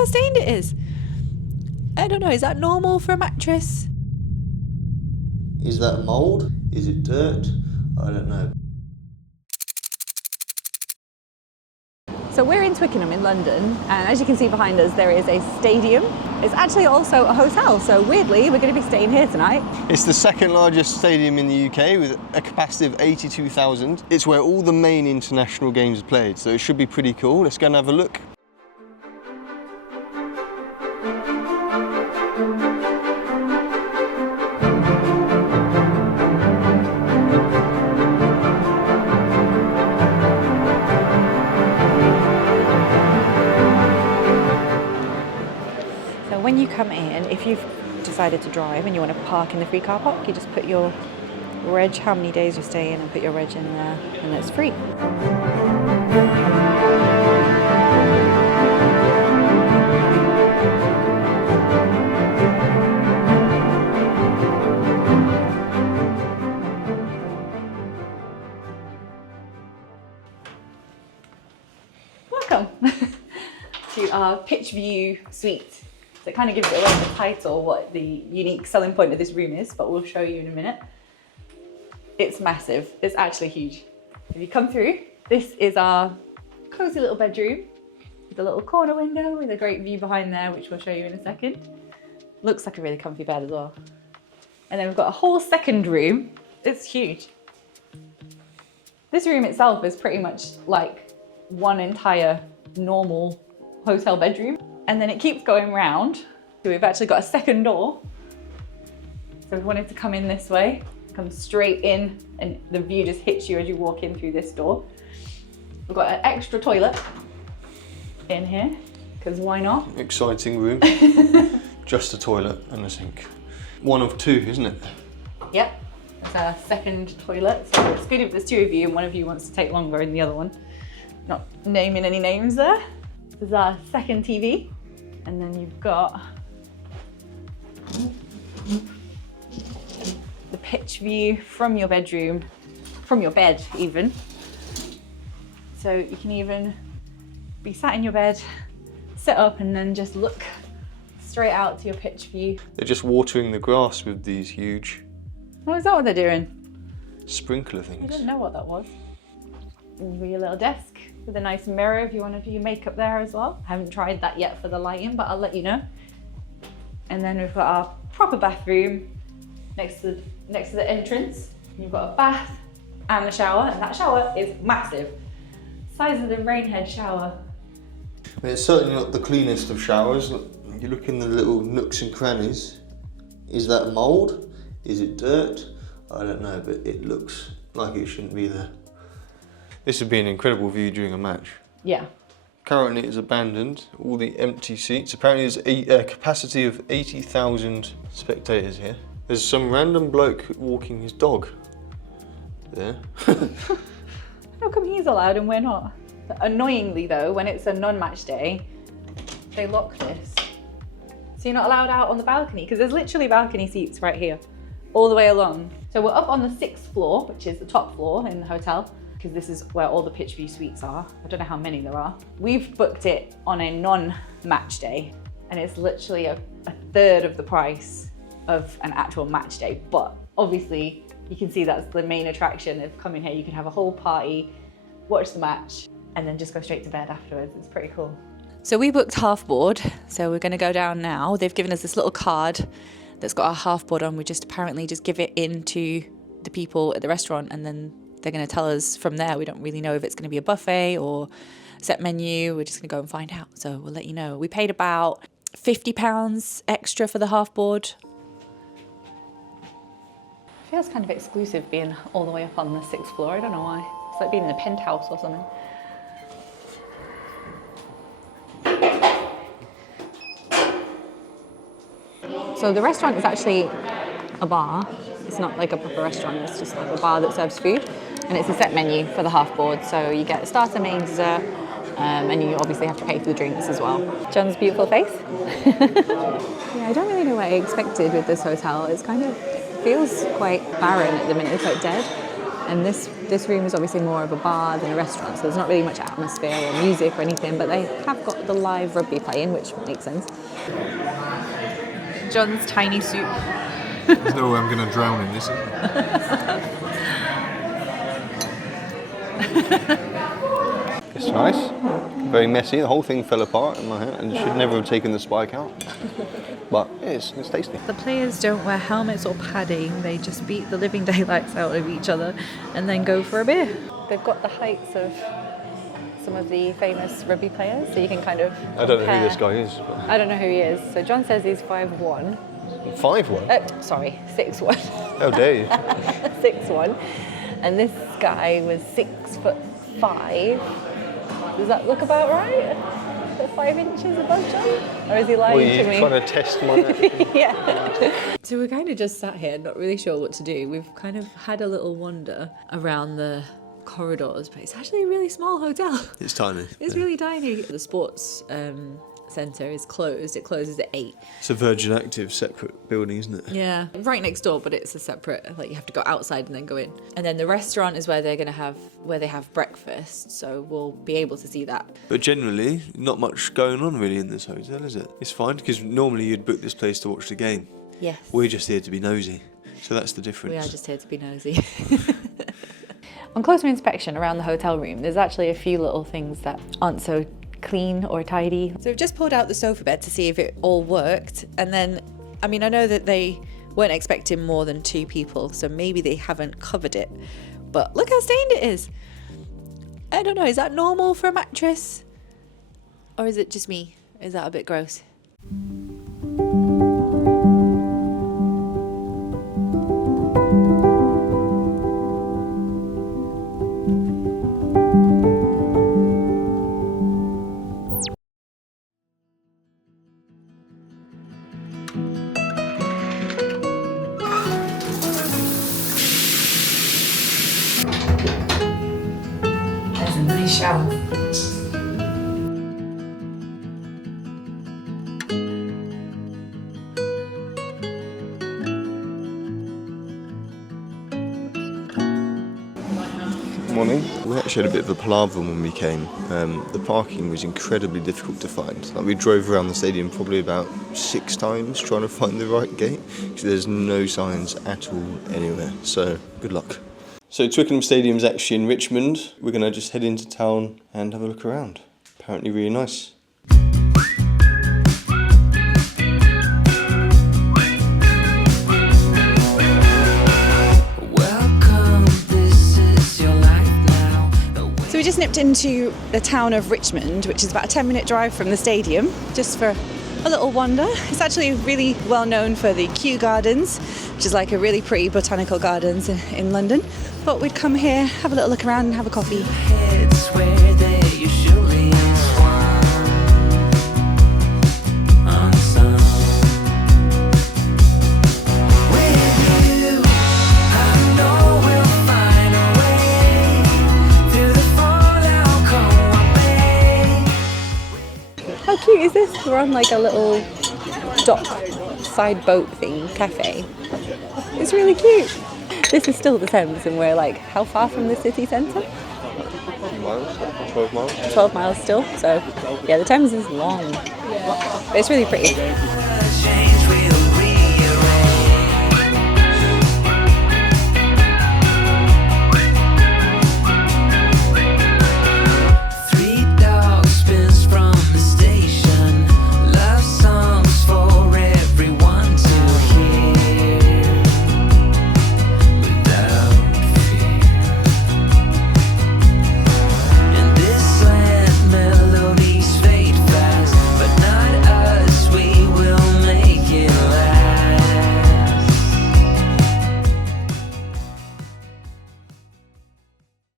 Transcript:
how stained it is. I don't know, is that normal for a mattress? Is that mould? Is it dirt? I don't know. So we're in Twickenham in London, and as you can see behind us, there is a stadium. It's actually also a hotel, so weirdly, we're going to be staying here tonight. It's the second largest stadium in the UK with a capacity of 82,000. It's where all the main international games are played, so it should be pretty cool. Let's go and have a look. When you come in, if you've decided to drive and you want to park in the free car park, you just put your reg, how many days you're staying, and put your reg in there, and it's free. Welcome to our pitch view suite. So it kind of gives it away the title, what the unique selling point of this room is, but we'll show you in a minute. It's massive, it's actually huge. If you come through, this is our cozy little bedroom with a little corner window with a great view behind there, which we'll show you in a second. Looks like a really comfy bed as well. And then we've got a whole second room. It's huge. This room itself is pretty much like one entire normal hotel bedroom. And then it keeps going round. So we've actually got a second door. So we wanted to come in this way, come straight in, and the view just hits you as you walk in through this door. We've got an extra toilet in here, because why not? Exciting room. Just a toilet and a sink. One of two, isn't it? Yep, it's our second toilet. So it's good if there's two of you and one of you wants to take longer in the other one. Not naming any names there. This is our second TV. And then you've got the pitch view from your bedroom, from your bed even. So you can even be sat in your bed, sit up and then just look straight out to your pitch view. They're just watering the grass with these huge... Oh, is that what they're doing? Sprinkler I things. didn't know what that was. Your little desk with a nice mirror if you want to do your makeup there as well. I haven't tried that yet for the lighting, but I'll let you know. And then we've got our proper bathroom next to the entrance. You've got a bath and a shower, and that shower is massive. Size of the rainhead shower. I mean, it's certainly not the cleanest of showers. Look, you look in the little nooks and crannies. Is that mould? Is it dirt? I don't know, but it looks like it shouldn't be there. This would be an incredible view during a match. Yeah. Currently it's abandoned, all the empty seats. Apparently there's a capacity of 80,000 spectators here. There's some random bloke walking his dog there. How come he's allowed and we're not? Annoyingly though, when it's a non-match day, they lock this. So you're not allowed out on the balcony, because there's literally balcony seats right here, all the way along. So we're up on the 6th floor, which is the top floor in the hotel, because this is where all the pitch view suites are. I don't know how many there are. We've booked it on a non-match day, and it's literally a third of the price of an actual match day. But obviously, you can see that's the main attraction of coming here. You can have a whole party, watch the match, and then just go straight to bed afterwards. It's pretty cool. So we booked half board, so we're gonna go down now. They've given us this little card that's got our half board on. We just apparently just give it in to the people at the restaurant, and then they're going to tell us from there. We don't really know if it's going to be a buffet or set menu. We're just going to go and find out. So we'll let you know. We paid about £50 extra for the half board. Feels kind of exclusive being all the way up on the 6th floor. I don't know why. It's like being in a penthouse or something. So the restaurant is actually a bar. It's not like a proper restaurant, it's just like a bar that serves food. And it's a set menu for the half board. So you get starter, main, dessert, and you obviously have to pay for the drinks as well. John's beautiful face. Yeah, I don't really know what I expected with this hotel. It's kind of feels quite barren at the minute, it's quite dead. And this This room is obviously more of a bar than a restaurant, so there's not really much atmosphere or music or anything, but they have got the live rugby playing, which makes sense. John's tiny soup. There's no way I'm going to drown in this. It's nice. Very messy. The whole thing fell apart in my hand and should never have taken the spike out. But it's tasty. The players don't wear helmets or padding. They just beat the living daylights out of each other and then go for a beer. They've got the heights of some of the famous rugby players, so you can kind of I don't know who this guy is. But... I don't know who he is. So John says he's 5'1". 5'1"? Sorry, 6'1". How dare you? 6'1". And this guy was 6'5". Does that look about right? 5 inches above John? Or is he lying to me? Trying to test my... Yeah. So we're kind of just sat here, not really sure what to do. We've kind of had a little wander around the corridors, but it's actually a really small hotel. It's tiny. It's really tiny. The sports centre is closed. It closes at 8. It's a Virgin Active separate building, isn't it? Yeah, right next door, but it's a separate, like you have to go outside and then go in. And then the restaurant is where they have breakfast, so we'll be able to see that. But generally, not much going on really in this hotel, is it? It's fine, because normally you'd book this place to watch the game. Yes. We're just here to be nosy, so that's the difference. We are just here to be nosy. On closer inspection around the hotel room, there's actually a few little things that aren't so clean or tidy. So we've just pulled out the sofa bed to see if it all worked. And then, I mean, I know that they weren't expecting more than 2 people, so maybe they haven't covered it. But look how stained it is. I don't know, is that normal for a mattress? Or is it just me? Is that a bit gross? Shower. Morning. We actually had a bit of a palaver when we came. The parking was incredibly difficult to find. Like, we drove around the stadium probably about 6 times trying to find the right gate, because there's no signs at all anywhere. So good luck. So Twickenham Stadium is actually in Richmond. We're going to just head into town and have a look around. Apparently really nice. So we just nipped into the town of Richmond, which is about a 10-minute drive from the stadium, just for a little wander. It's actually really well known for the Kew Gardens, which is like a really pretty botanical gardens in London. But we'd come here, have a little look around and have a coffee. How cute is this? We're on like a little dock side boat thing, cafe. It's really cute. This is still the Thames and we're like, how far from the city centre? 12 miles. 12 miles still, so yeah, the Thames is long. But it's really pretty.